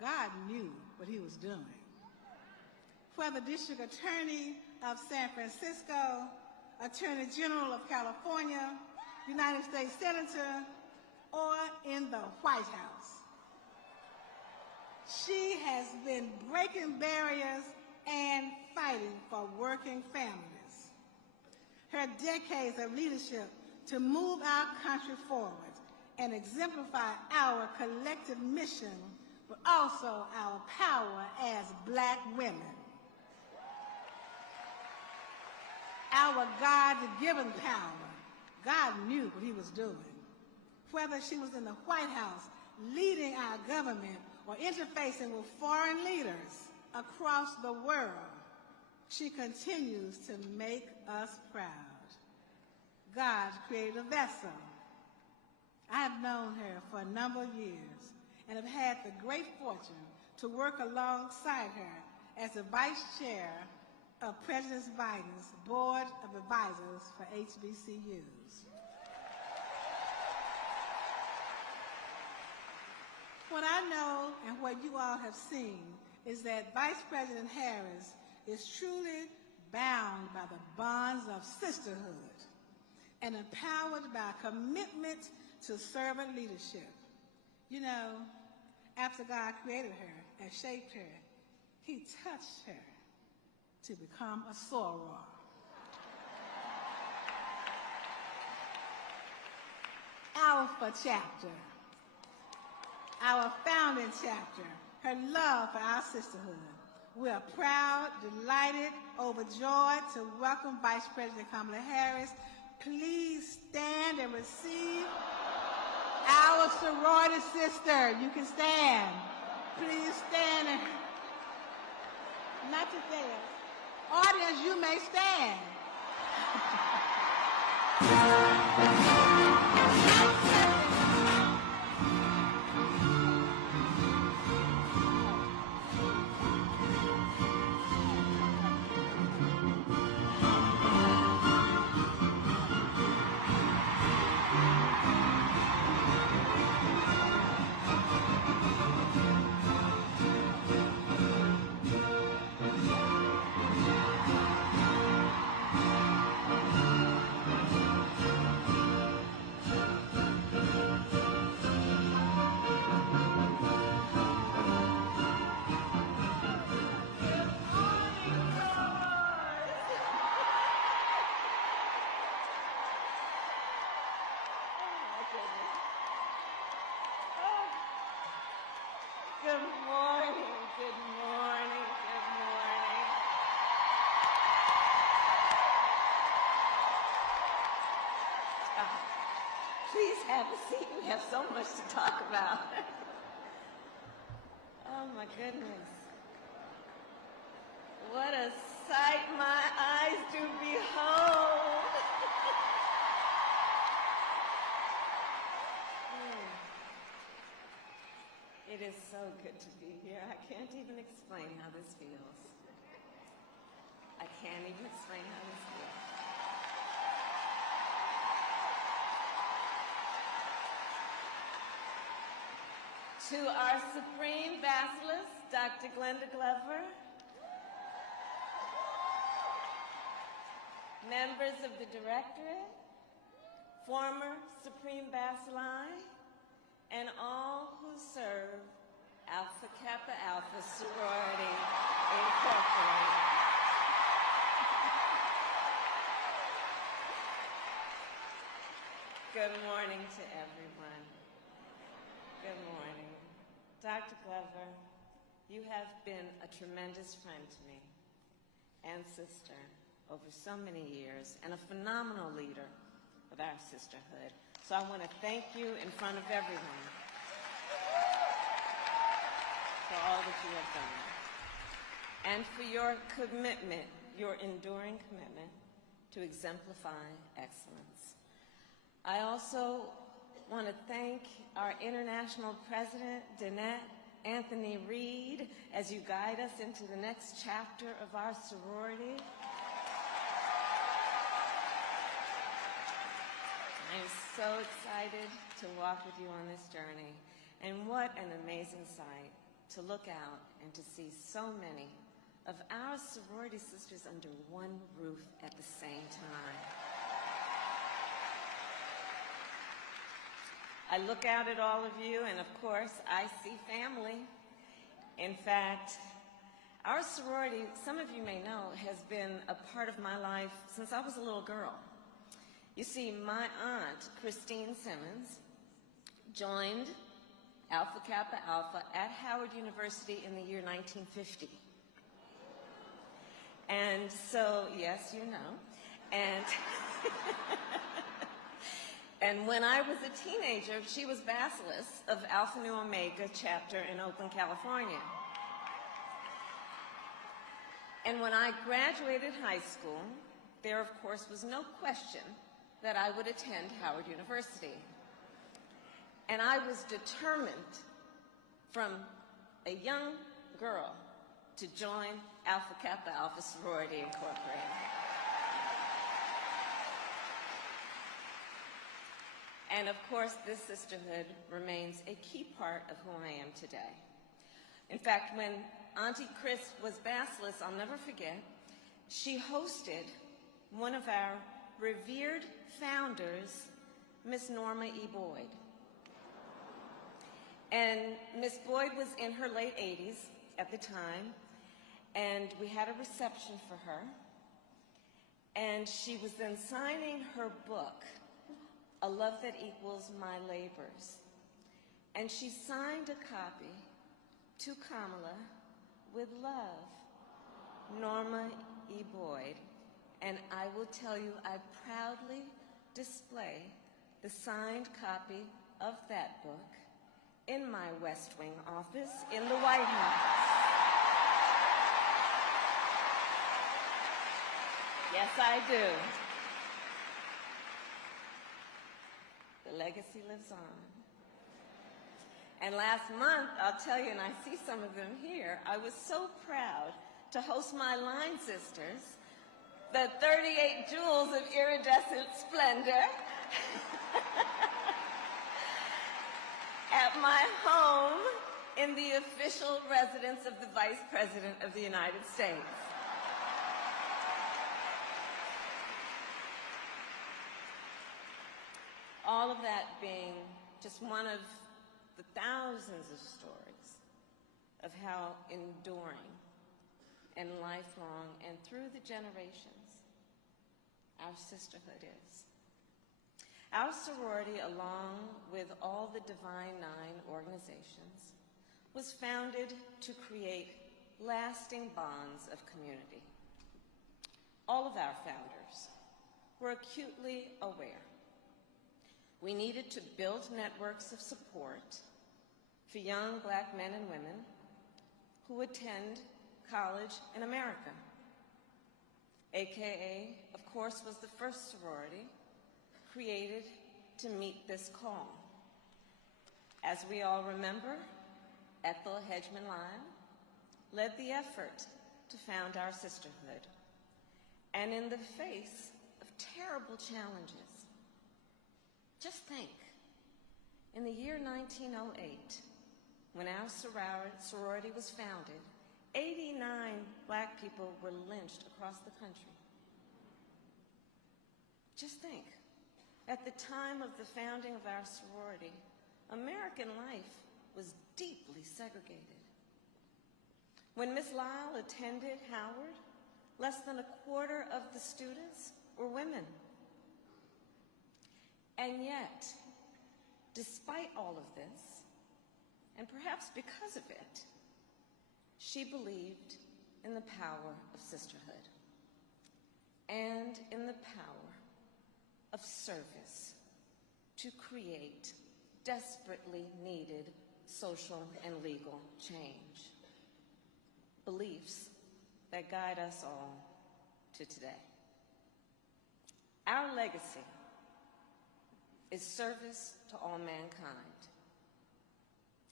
God knew what he was doing. Whether District Attorney of San Francisco, Attorney General of California, United States Senator, or in the White House, she has been breaking barriers and fighting for working families. Her decades of leadership to move our country forward and exemplify our collective mission, but also our power as Black women. Our God-given power. God knew what he was doing. Whether she was in the White House leading our government or interfacing with foreign leaders across the world, she continues to make us proud. God created a vessel. I have known her for a number of years and have had the great fortune to work alongside her as the Vice Chair of President Biden's Board of Advisors for HBCUs. What I know and what you all have seen is that Vice President Harris is truly bound by the bonds of sisterhood and empowered by a commitment to servant leadership. You know, after God created her and shaped her, he touched her to become a soror. Alpha chapter, our founding chapter, her love for our sisterhood. We are proud, delighted, overjoyed to welcome Vice President Kamala Harris. Please stand and receive our sorority sister. You can stand. Please stand. And not to dance. Audience, you may stand. Please have a seat. We have so much to talk about. Oh my goodness. What a sight my eyes do behold. It is so good to be here. I can't even explain how this feels. I can't even explain how this feels. To our Supreme Basilisk, Dr. Glenda Glover, members of the Directorate, former Supreme Bacilli, and all who serve Alpha Kappa Alpha Sorority Incorporated. Good morning to everyone. Good morning. Dr. Glover, you have been a tremendous friend to me and sister over so many years and a phenomenal leader of our sisterhood. So I want to thank you in front of everyone for all that you have done and for your commitment, your enduring commitment to exemplify excellence. I also want to thank our International President, Danette Anthony Reed, as you guide us into the next chapter of our sorority. I'm so excited to walk with you on this journey. And what an amazing sight to look out and to see so many of our sorority sisters under one roof at the same time. I look out at all of you, and of course, I see family. In fact, our sorority, some of you may know, has been a part of my life since I was a little girl. You see, my aunt, Christine Simmons, joined Alpha Kappa Alpha at Howard University in the year 1950. And so, yes, you know. And, and when I was a teenager, she was Bacillus of Alpha Nu Omega chapter in Oakland, California. And when I graduated high school, there, of course, was no question that I would attend Howard University. And I was determined from a young girl to join Alpha Kappa Alpha Sorority Incorporated. And of course, this sisterhood remains a key part of who I am today. In fact, when Auntie Chris was Bacillus, I'll never forget, she hosted one of our revered founders, Miss Norma E. Boyd. And Miss Boyd was in her late 80s at the time, and we had a reception for her. And she was then signing her book, A Love That Equals My Labors. And she signed a copy to Kamala with love, Norma E. Boyd. And I will tell you, I proudly display the signed copy of that book in my West Wing office in the White House. Yes, I do. The legacy lives on. And last month, I'll tell you, and I see some of them here, I was so proud to host my line sisters, the 38 jewels of iridescent splendor, at my home in the official residence of the Vice President of the United States. All of that being just one of the thousands of stories of how enduring and lifelong and through the generations our sisterhood is. Our sorority, along with all the Divine Nine organizations, was founded to create lasting bonds of community. All of our founders were acutely aware we needed to build networks of support for young Black men and women who attend college in America. AKA, of course, was the first sorority created to meet this call. As we all remember, Ethel Hedgeman Lyle led the effort to found our sisterhood. And in the face of terrible challenges, just think, in the year 1908, when our sorority was founded, 89 Black people were lynched across the country. Just think, at the time of the founding of our sorority, American life was deeply segregated. When Miss Lyle attended Howard, less than a quarter of the students were women. And yet, despite all of this, and perhaps because of it, she believed in the power of sisterhood and in the power of service to create desperately needed social and legal change. Beliefs that guide us all to today. Our legacy is service to all mankind.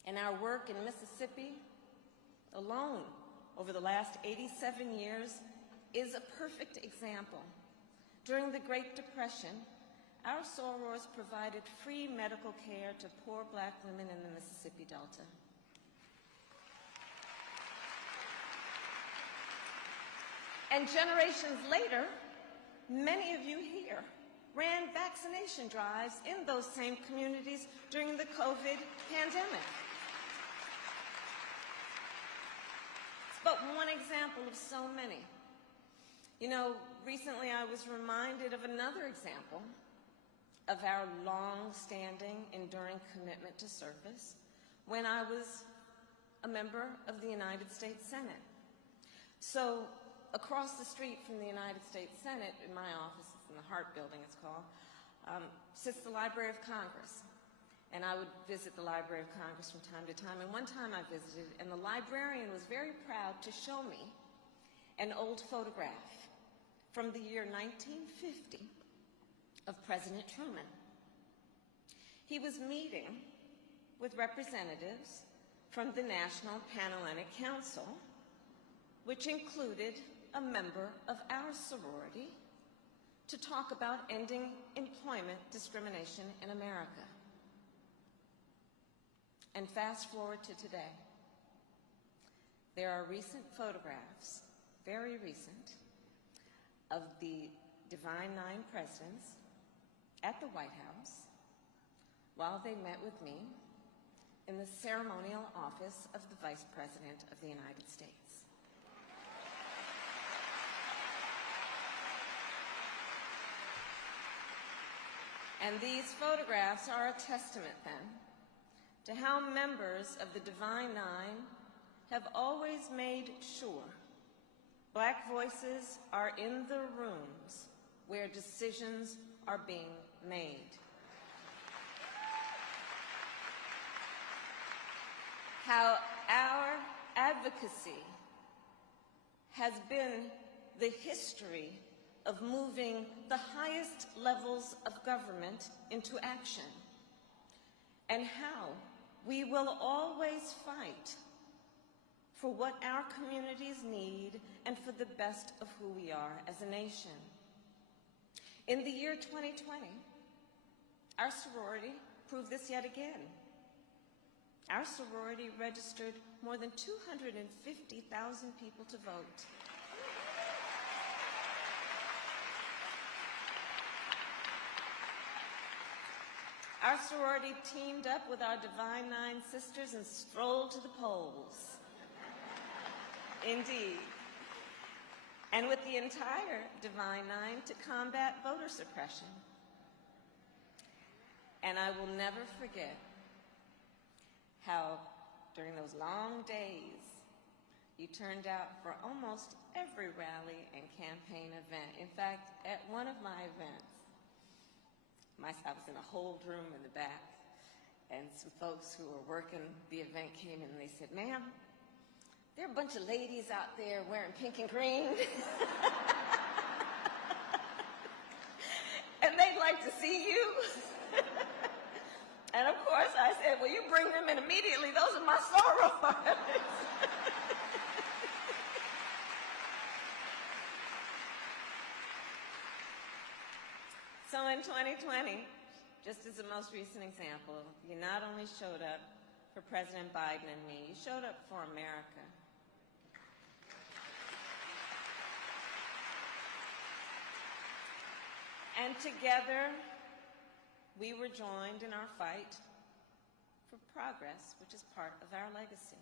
And our work in Mississippi alone over the last 87 years is a perfect example. During the Great Depression, our sorors provided free medical care to poor Black women in the Mississippi Delta. And generations later, many of you here ran vaccination drives in those same communities during the COVID pandemic. It's but one example of so many. You know, recently I was reminded of another example of our long-standing, enduring commitment to service when I was a member of the United States Senate. So, across the street from the United States Senate, in my office, it's in the Hart Building it's called, sits the Library of Congress. And I would visit the Library of Congress from time to time. And one time I visited, and the librarian was very proud to show me an old photograph from the year 1950 of President Truman. He was meeting with representatives from the National Panhellenic Council, which included a member of our sorority, to talk about ending employment discrimination in America. And fast forward to today. There are recent photographs, very recent, of the Divine Nine presidents at the White House while they met with me in the ceremonial office of the Vice President of the United States. And these photographs are a testament, then, to how members of the Divine Nine have always made sure Black voices are in the rooms where decisions are being made. How our advocacy has been the history of moving the highest levels of government into action, and how we will always fight for what our communities need and for the best of who we are as a nation. In the year 2020, our sorority proved this yet again. Our sorority registered more than 250,000 people to vote. Our sorority teamed up with our Divine Nine sisters and strolled to the polls. Indeed. And with the entire Divine Nine to combat voter suppression. And I will never forget how, during those long days, you turned out for almost every rally and campaign event. In fact, at one of my events, I was in a hold room in the back, and some folks who were working the event came in and they said, "Ma'am, there are a bunch of ladies out there wearing pink and green, and they'd like to see you." And of course I said, "Well, you bring them in immediately. Those are my sorors." So in 2020, just as the most recent example, you not only showed up for President Biden and me, you showed up for America. And together, we were joined in our fight for progress, which is part of our legacy.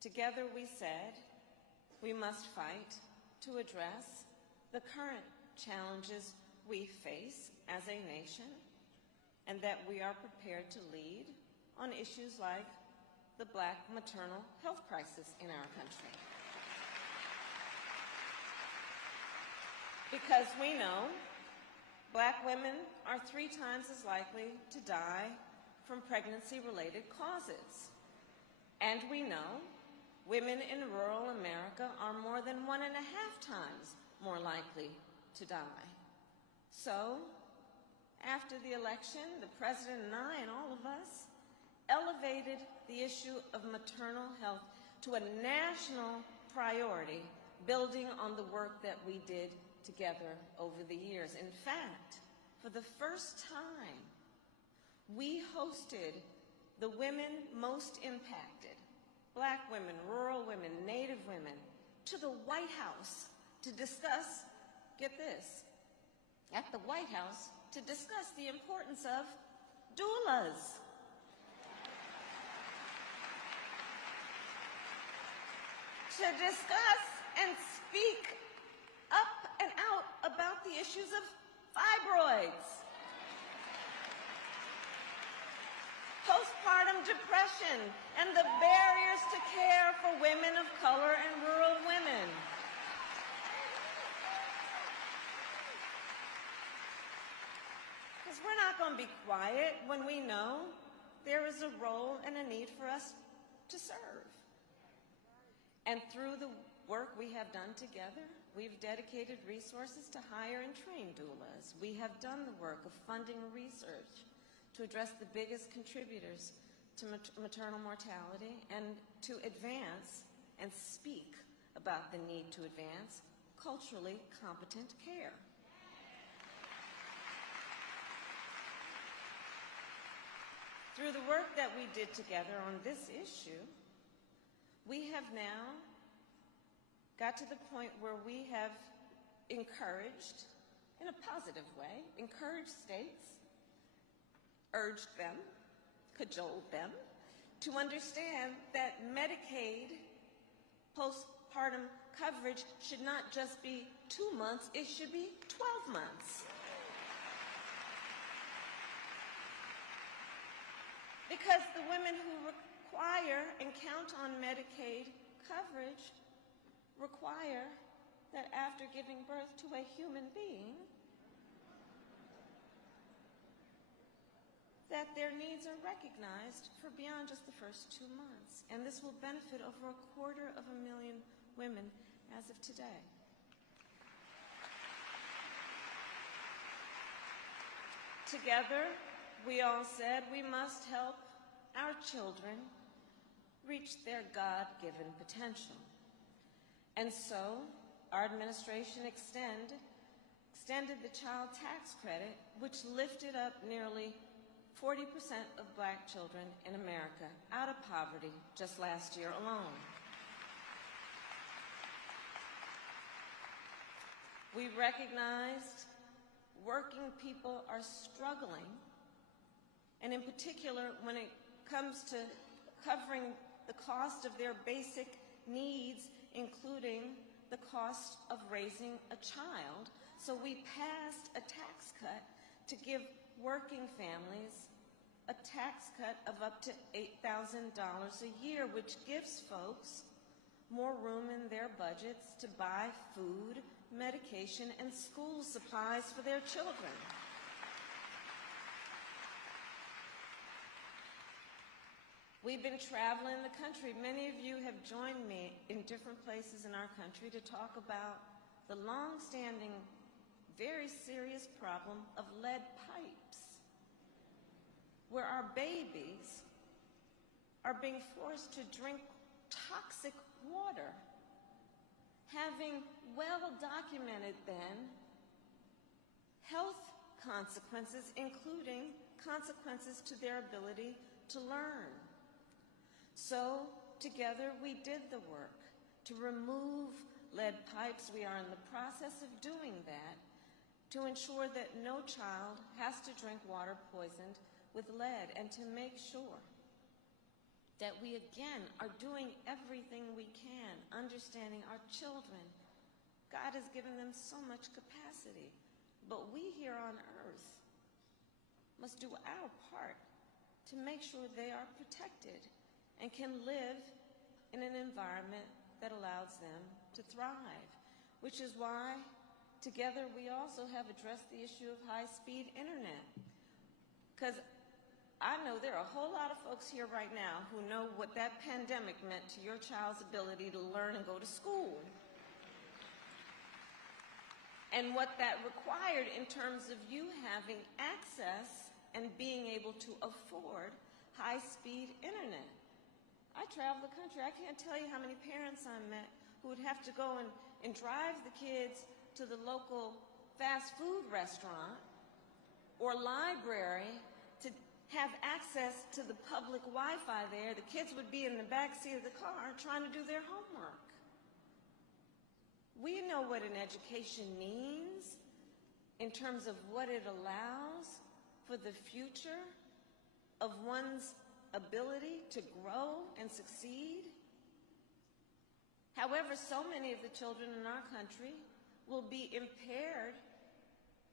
Together, we said we must fight to address the current challenges we face as a nation, and that we are prepared to lead on issues like the Black maternal health crisis in our country. Because we know Black women are 3 times as likely to die from pregnancy-related causes. And we know women in rural America are more than 1.5 times more likely to die. So, after the election, the President and I and all of us elevated the issue of maternal health to a national priority, building on the work that we did together over the years. In fact, for the first time, we hosted the women most impacted, Black women, rural women, Native women, to the White House to discuss, get this, at the White House to discuss the importance of doulas. To discuss and speak up and out about the issues of fibroids, postpartum depression, and the barriers to care for women of color and rural women. Because we're not going to be quiet when we know there is a role and a need for us to serve. And through the work we have done together, we've dedicated resources to hire and train doulas. We have done the work of funding research to address the biggest contributors to maternal mortality and to advance and speak about the need to advance culturally competent care. Through the work that we did together on this issue, we have now got to the point where we have encouraged, in a positive way, encouraged states, urged them, cajoled them, to understand that Medicaid postpartum coverage should not just be 2 months, it should be 12 months. Because the women who require and count on Medicaid coverage require that after giving birth to a human being, that their needs are recognized for beyond just the first 2 months. And this will benefit over 250,000 women as of today. Together, we all said we must help our children reach their God-given potential. And so, our administration extended the child tax credit, which lifted up nearly 40% of Black children in America out of poverty just last year alone. We recognized working people are struggling, and in particular when it comes to covering the cost of their basic needs, including the cost of raising a child. So we passed a tax cut to give working families a tax cut of up to $8,000 a year, which gives folks more room in their budgets to buy food, medication, and school supplies for their children. We've been traveling the country. Many of you have joined me in different places in our country to talk about the long-standing, very serious problem of lead pipes, where our babies are being forced to drink toxic water, having well-documented then health consequences, including consequences to their ability to learn. So, together we did the work to remove lead pipes. We are in the process of doing that to ensure that no child has to drink water poisoned with lead, and to make sure that we again are doing everything we can, understanding our children. God has given them so much capacity, but we here on earth must do our part to make sure they are protected and can live in an environment that allows them to thrive, which is why together we also have addressed the issue of high-speed internet. Because I know there are a whole lot of folks here right now who know what that pandemic meant to your child's ability to learn and go to school, and what that required in terms of you having access and being able to afford high-speed internet. I travel the country. I can't tell you how many parents I met who would have to go and drive the kids to the local fast food restaurant or library to have access to the public Wi-Fi there. The kids would be in the back seat of the car trying to do their homework. We know what an education means in terms of what it allows for the future of one's ability to grow and succeed. However, so many of the children in our country will be impaired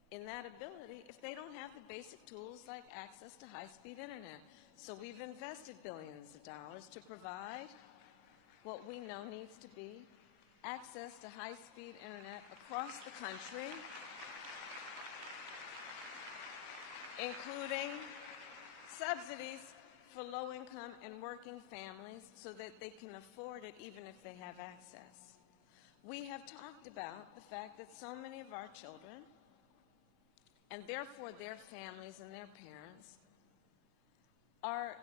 in that ability if they don't have the basic tools like access to high-speed internet. So we've invested billions of dollars to provide what we know needs to be access to high-speed internet across the country, including subsidies for low-income and working families so that they can afford it even if they have access. We have talked about the fact that so many of our children, and therefore their families and their parents, are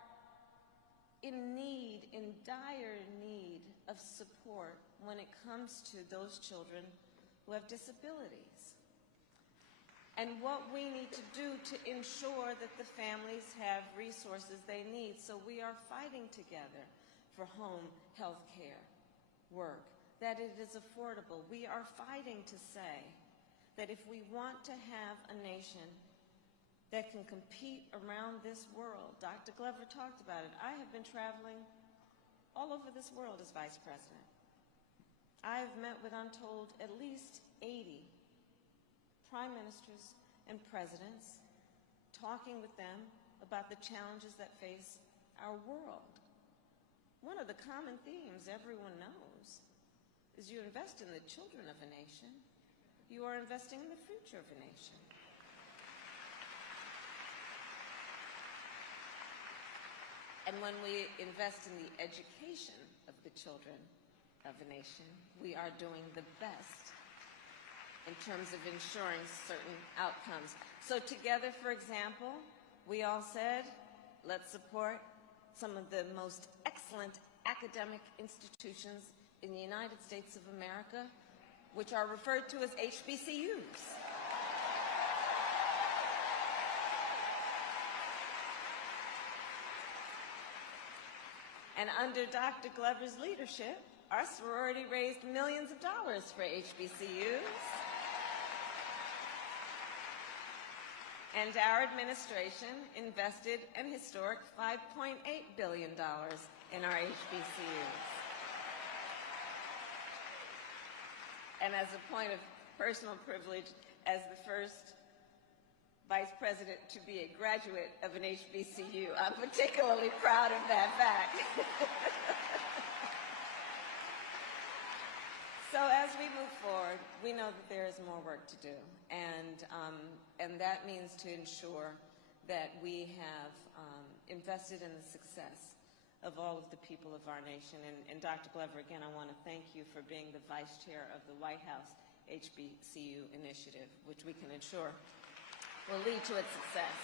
in need, in dire need of support when it comes to those children who have disabilities. And what we need to do to ensure that the families have resources they need. So we are fighting together for home health care, work, that it is affordable. We are fighting to say that if we want to have a nation that can compete around this world, Dr. Glover talked about it. I have been traveling all over this world as vice president. I have met with, I'm told, at least 80 prime ministers and presidents, talking with them about the challenges that face our world. One of the common themes everyone knows is you invest in the children of a nation, you are investing in the future of a nation. And when we invest in the education of the children of a nation, we are doing the best in terms of ensuring certain outcomes. So together, for example, we all said, let's support some of the most excellent academic institutions in the United States of America, which are referred to as HBCUs. And under Dr. Glover's leadership, our sorority raised millions of dollars for HBCUs. And our administration invested an historic $5.8 billion in our HBCUs. And as a point of personal privilege, as the first vice president to be a graduate of an HBCU, I'm particularly proud of that fact. So as we move forward, we know that there is more work to do, and that means to ensure that we have invested in the success of all of the people of our nation. And Dr. Glover, again, I want to thank you for being the vice chair of the White House HBCU initiative, which we can ensure will lead to its success.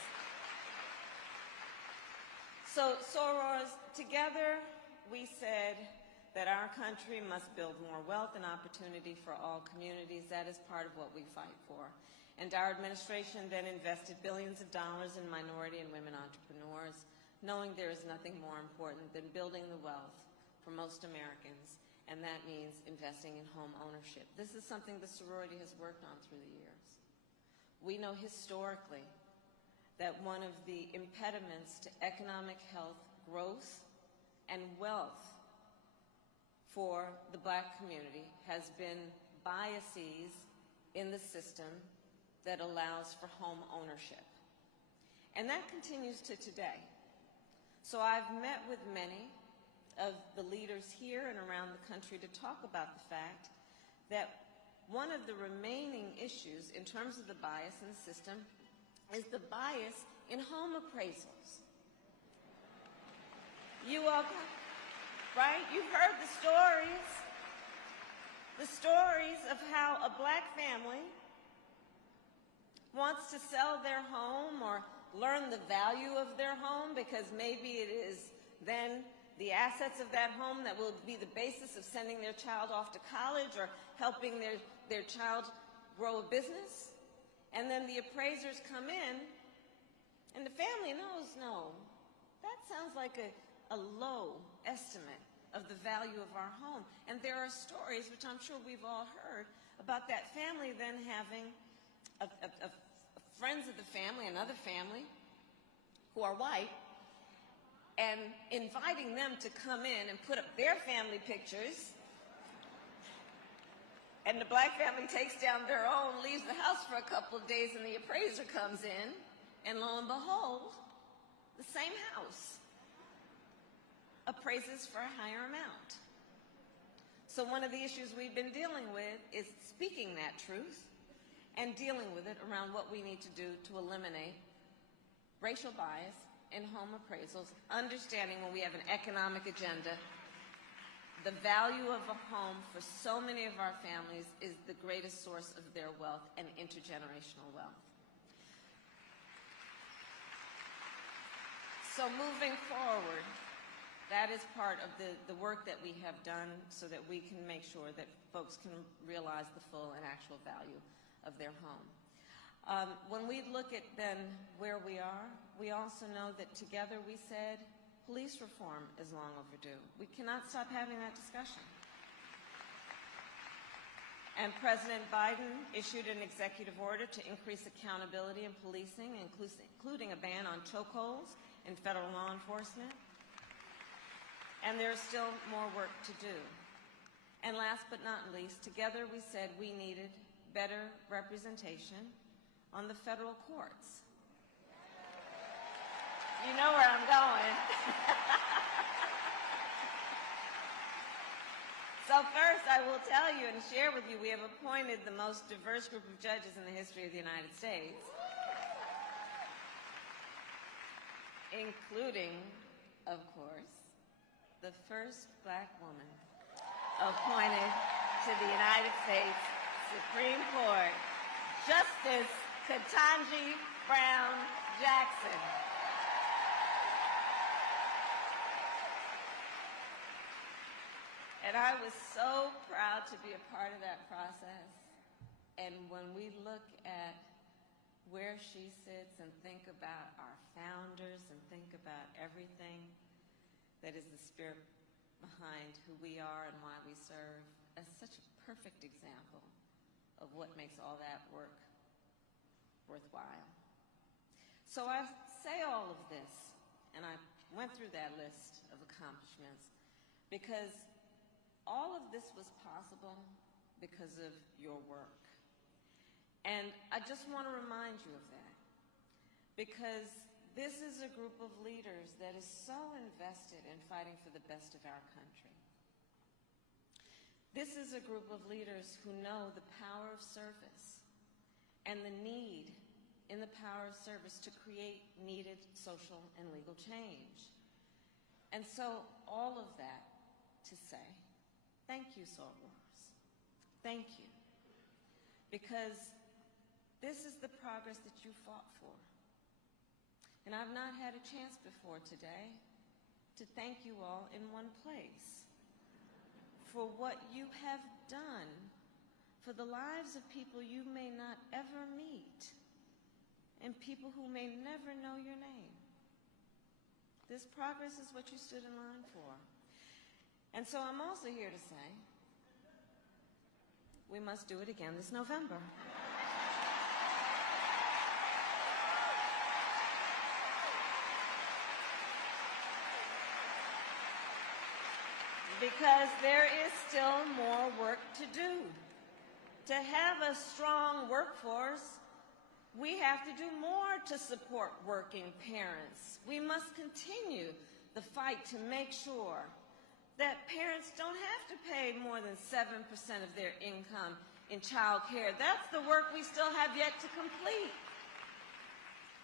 So, sorors, together we said that our country must build more wealth and opportunity for all communities. That is part of what we fight for. And our administration then invested billions of dollars in minority and women entrepreneurs, knowing there is nothing more important than building the wealth for most Americans, and that means investing in home ownership. This is something the sorority has worked on through the years. We know historically that one of the impediments to economic health, growth, and wealth for the Black community has been biases in the system that allows for home ownership. And that continues to today. So I've met with many of the leaders here and around the country to talk about the fact that one of the remaining issues in terms of the bias in the system is the bias in home appraisals. You all, right? You've heard the stories of how a Black family wants to sell their home or learn the value of their home because maybe it is then the assets of that home that will be the basis of sending their child off to college or helping their child grow a business. And then the appraisers come in and the family knows, no, that sounds like a low estimate. of the value of our home. And there are stories, which I'm sure we've all heard, about that family then having friends of the family, another family, who are white, and inviting them to come in and put up their family pictures. And the black family takes down their own, leaves the house for a couple of days, and the appraiser comes in, and lo and behold, the same house appraises for a higher amount. So one of the issues we've been dealing with is speaking that truth and dealing with it around what we need to do to eliminate racial bias in home appraisals, understanding when we have an economic agenda, the value of a home for so many of our families is the greatest source of their wealth and intergenerational wealth. So moving forward, that is part of the work that we have done so that we can make sure that folks can realize the full and actual value of their home. When we look at then where we are, we also know that together we said police reform is long overdue. We cannot stop having that discussion. And President Biden issued an executive order to increase accountability in policing, including a ban on chokeholds in federal law enforcement. And there's still more work to do. And last but not least, together we said we needed better representation on the federal courts. You know where I'm going. So first, I will tell you and share with you, we have appointed the most diverse group of judges in the history of the United States, including, of course, the first black woman appointed to the United States Supreme Court, Justice Ketanji Brown Jackson. And I was so proud to be a part of that process. And when we look at where she sits and think about our founders and think about everything that is the spirit behind who we are and why we serve, as such a perfect example of what makes all that work worthwhile. So I say all of this, and I went through that list of accomplishments, because all of this was possible because of your work. And I just want to remind you of that, because this is a group of leaders that is so invested in fighting for the best of our country. This is a group of leaders who know the power of service and the need in the power of service to create needed social and legal change. And so all of that to say, thank you, sorors. Thank you. Because this is the progress that you fought for. And I've not had a chance before today to thank you all in one place for what you have done for the lives of people you may not ever meet and people who may never know your name. This progress is what you stood in line for. And so I'm also here to say we must do it again this November. Because there is still more work to do. To have a strong workforce, we have to do more to support working parents. We must continue the fight to make sure that parents don't have to pay more than 7% of their income in child care. That's the work we still have yet to complete.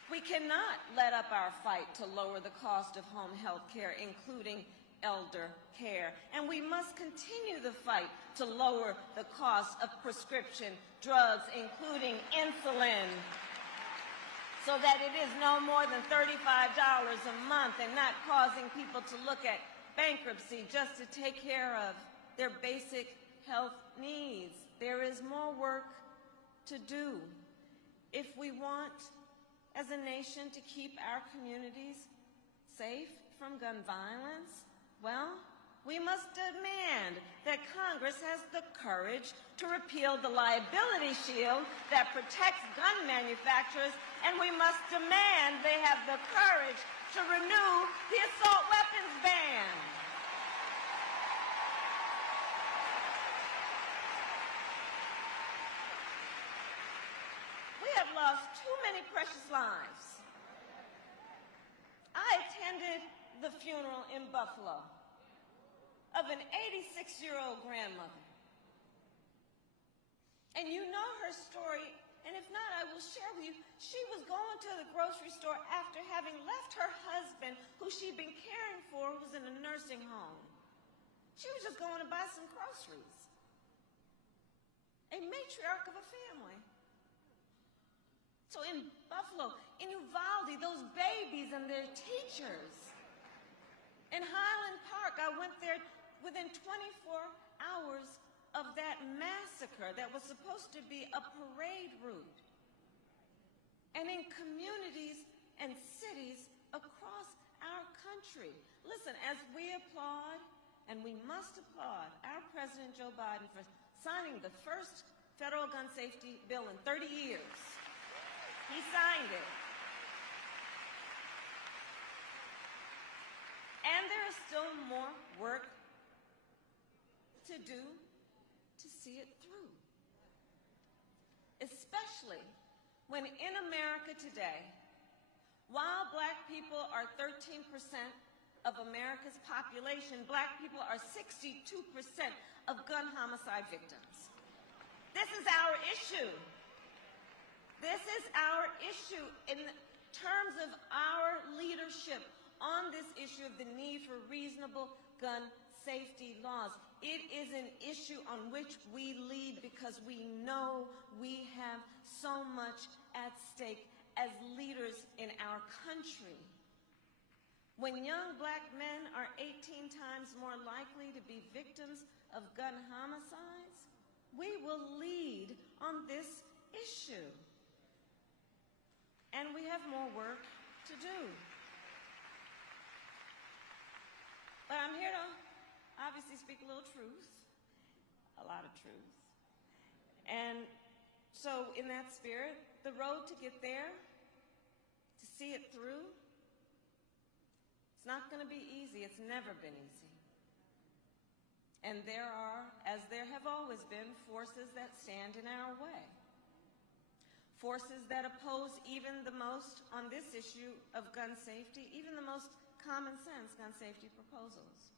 We cannot let up our fight to lower the cost of home health care, including elder care. And we must continue the fight to lower the cost of prescription drugs, including insulin, so that it is no more than $35 a month and not causing people to look at bankruptcy just to take care of their basic health needs. There is more work to do if we want, as a nation, to keep our communities safe from gun violence. Well, we must demand that Congress has the courage to repeal the liability shield that protects gun manufacturers, and we must demand they have the courage to renew the assault weapons ban. We have lost too many precious lives. I attended the funeral in Buffalo of an 86-year-old grandmother. And you know her story, and if not, I will share with you. She was going to the grocery store after having left her husband, who she'd been caring for, who was in a nursing home. She was just going to buy some groceries. A matriarch of a family. So in Buffalo, in Uvalde, those babies and their teachers. In Highland Park, I went there within 24 hours of that massacre that was supposed to be a parade route. And in communities and cities across our country. Listen, as we applaud, and we must applaud, our President Joe Biden for signing the first federal gun safety bill in 30 years. He signed it. And there is still more work to do to see it through. Especially when in America today, while black people are 13% of America's population, black people are 62% of gun homicide victims. This is our issue. This is our issue in terms of our leadership on this issue of the need for reasonable gun safety laws. It is an issue on which we lead because we know we have so much at stake as leaders in our country. When young black men are 18 times more likely to be victims of gun homicides, we will lead on this issue. And we have more work to do. But I'm here to obviously speak a little truth, a lot of truth. And so in that spirit, the road to get there, to see it through, it's not going to be easy. It's never been easy. And there are, as there have always been, forces that stand in our way. Forces that oppose even the most on this issue of gun safety, even the most common sense gun safety proposals.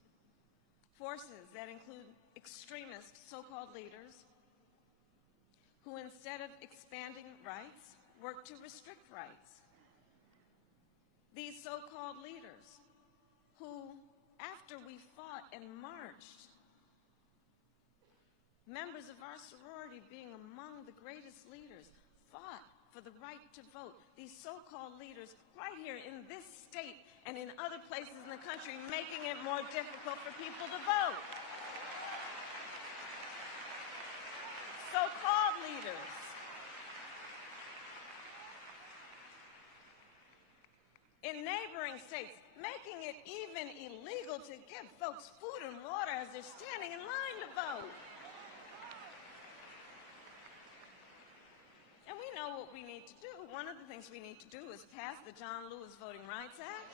Forces that include extremist so-called leaders who, instead of expanding rights, work to restrict rights. These so-called leaders who, after we fought and marched, members of our sorority being among the greatest leaders, fought for the right to vote. These so-called leaders right here in this state and in other places in the country making it more difficult for people to vote. So-called leaders. In neighboring states, making it even illegal to give folks food and water as they're standing in line to vote. And we know what we need to do. One of the things we need to do is pass the John Lewis Voting Rights Act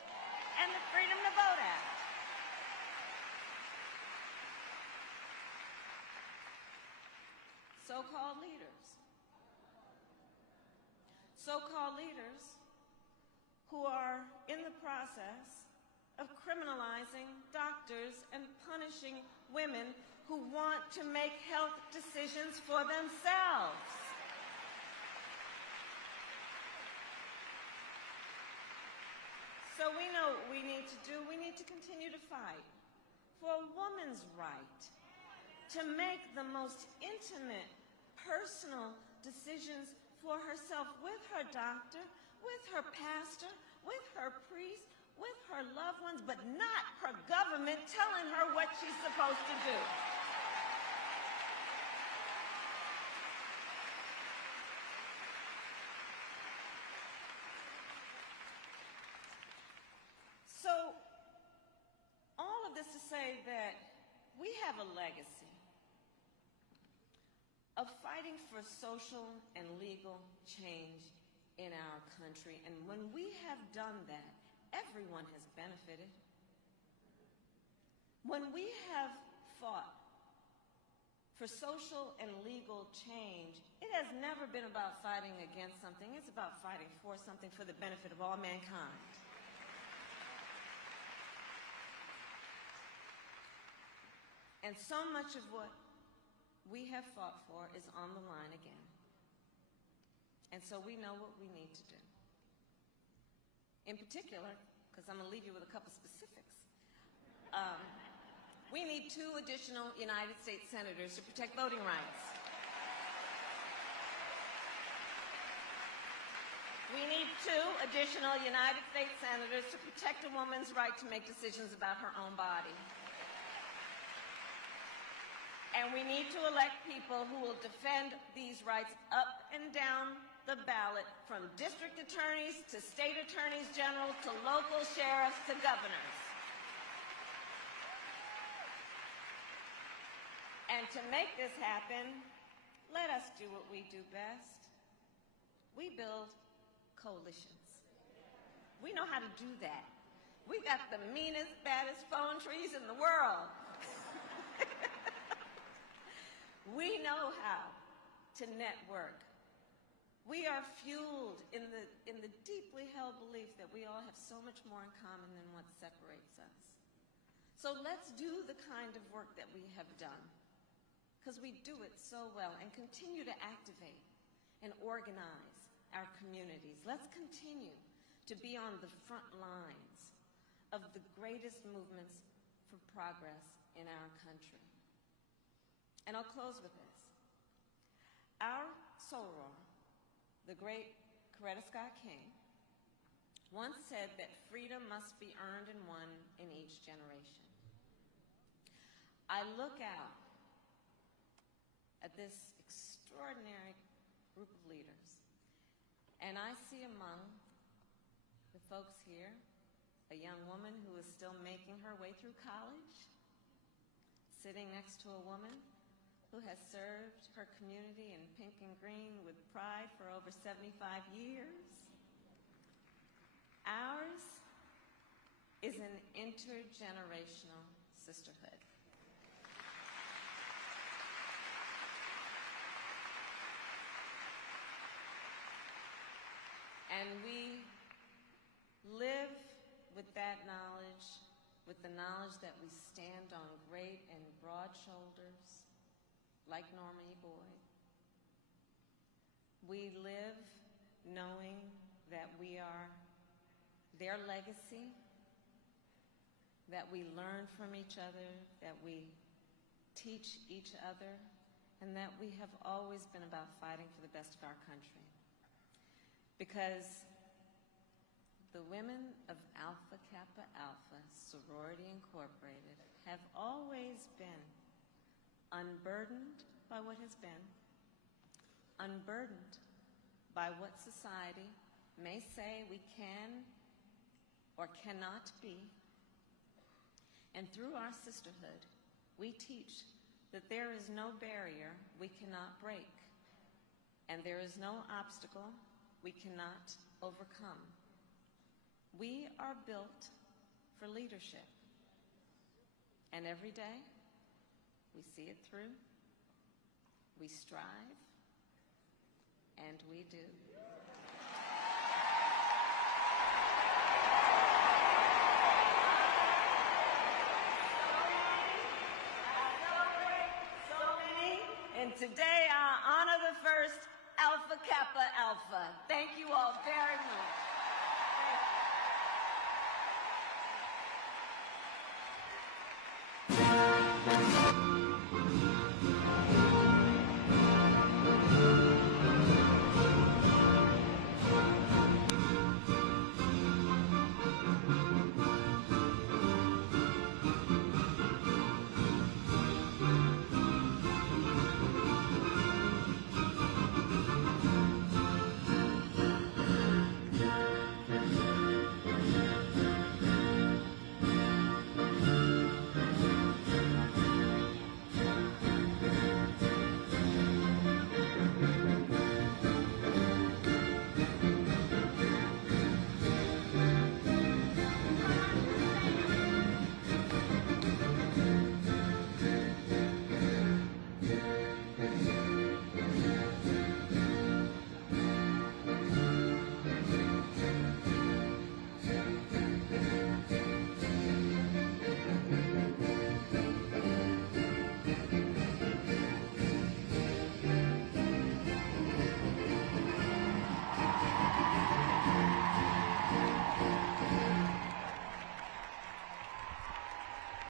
and the Freedom to Vote Act. So-called leaders. So-called leaders who are in the process of criminalizing doctors and punishing women who want to make health decisions for themselves. So we know what we need to do. We need to continue to fight for a woman's right to make the most intimate, personal decisions for herself with her doctor, with her pastor, with her priest, with her loved ones, but not her government telling her what she's supposed to do. So, all of this to say that we have a legacy of fighting for social and legal change in our country. And when we have done that, everyone has benefited. When we have fought for social and legal change, it has never been about fighting against something. It's about fighting for something for the benefit of all mankind. And so much of what we have fought for is on the line again. And so we know what we need to do. In particular, because I'm going to leave you with a couple specifics, we need 2 additional United States senators to protect voting rights. We need 2 additional United States senators to protect a woman's right to make decisions about her own body. And we need to elect people who will defend these rights up and down the ballot, from district attorneys to state attorneys general to local sheriffs to governors. And to make this happen, let us do what we do best. We build coalitions. We know how to do that. We got the meanest, baddest phone trees in the world. We know how to network. We are fueled in the deeply held belief that we all have so much more in common than what separates us. So let's do the kind of work that we have done, because we do it so well, and continue to activate and organize our communities. Let's continue to be on the front lines of the greatest movements for progress in our country. And I'll close with this. Our soror, the great Coretta Scott King, once said that freedom must be earned and won in each generation. I look out at this extraordinary group of leaders, and I see among the folks here a young woman who is still making her way through college, sitting next to a woman who has served her community in pink and green with pride for over 75 years. Ours is an intergenerational sisterhood. And we live with that knowledge, with the knowledge that we stand on great and broad shoulders, like Norma E. Boyd. We live knowing that we are their legacy, that we learn from each other, that we teach each other, and that we have always been about fighting for the best of our country. Because the women of Alpha Kappa Alpha, Sorority Incorporated, have always been unburdened by what has been, unburdened by what society may say we can or cannot be. And through our sisterhood, we teach that there is no barrier we cannot break, and there is no obstacle we cannot overcome. We are built for leadership, and every day we see it through, we strive, and we do. And today I honor the first Alpha Kappa Alpha. Thank you all very much.